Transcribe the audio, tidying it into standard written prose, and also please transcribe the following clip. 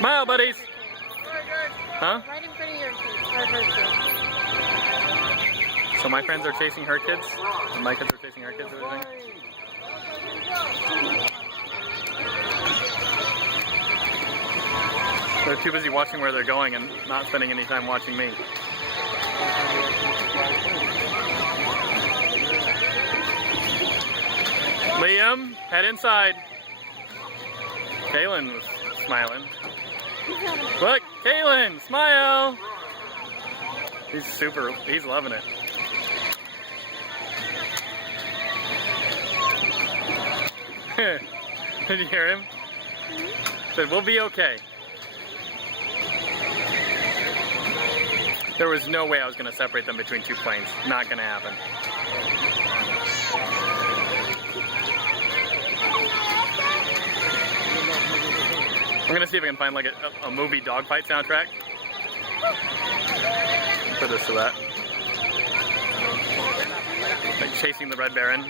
Smile, buddies. Huh? Right in front of your kids, or her kids. So my friends are chasing her kids, and my kids are chasing our kids. Everything. They're too busy watching where they're going and not spending any time watching me. Liam, head inside. Caelan was smiling. Look, Caelan, smile! He's loving it. Did you hear him? Said, we'll be okay. There was no way I was going to separate them between two planes. Not going to happen. I'm going to see if I can find like a movie dogfight soundtrack. Put this to that. Like chasing the Red Baron.